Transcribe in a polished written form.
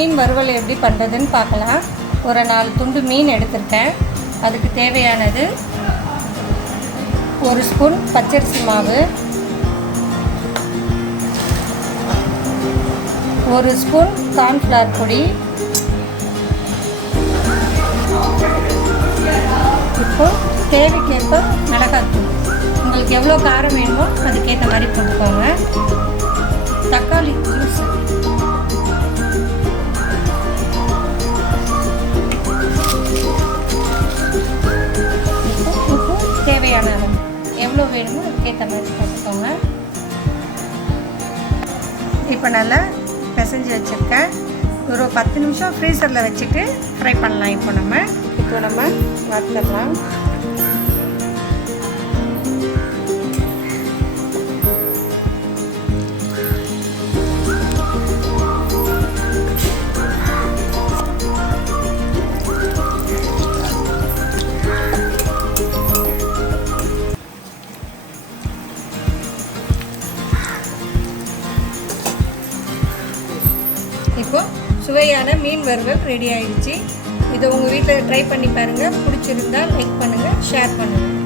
மீன் வறுவல் எப்படி பண்ணுறதுன்னு பார்க்கலாம். ஒரு 4 துண்டு மீன் எடுத்திருக்கேன். அதுக்கு தேவையானது 1 ஸ்பூன் பச்சரிசி மாவு, 1 ஸ்பூன் கார்ன்ஃப்ளவர் பொடி, இப்போ தேவைக்கேற்ப மிளகாத்தூள், உங்களுக்கு எவ்வளோ காரம் வேணுமோ அதுக்கேற்ற மாதிரி போட்டுக்கோங்க. தக்காளி ஜூஸ், உப்பு தேவையான அளவு எவ்வளோ வேணுமோ அதுக்கேற்ற மாதிரி போட்டுக்கோங்க. இப்போ நல்லா பிசைஞ்சு வச்சுருக்கேன். ஒரு 10 நிமிஷம் ஃப்ரீசரில் வச்சுட்டு ஃப்ரை பண்ணலாம். இப்போ நம்ம வறுத்துடலாம். இப்போ சுவையான மீன் வறுவல் ரெடி ஆயிடுச்சு. இதை உங்கள் வீட்டில் ட்ரை பண்ணி பாருங்கள். பிடிச்சிருந்தால் லைக் பண்ணுங்கள், ஷேர் பண்ணுங்கள்.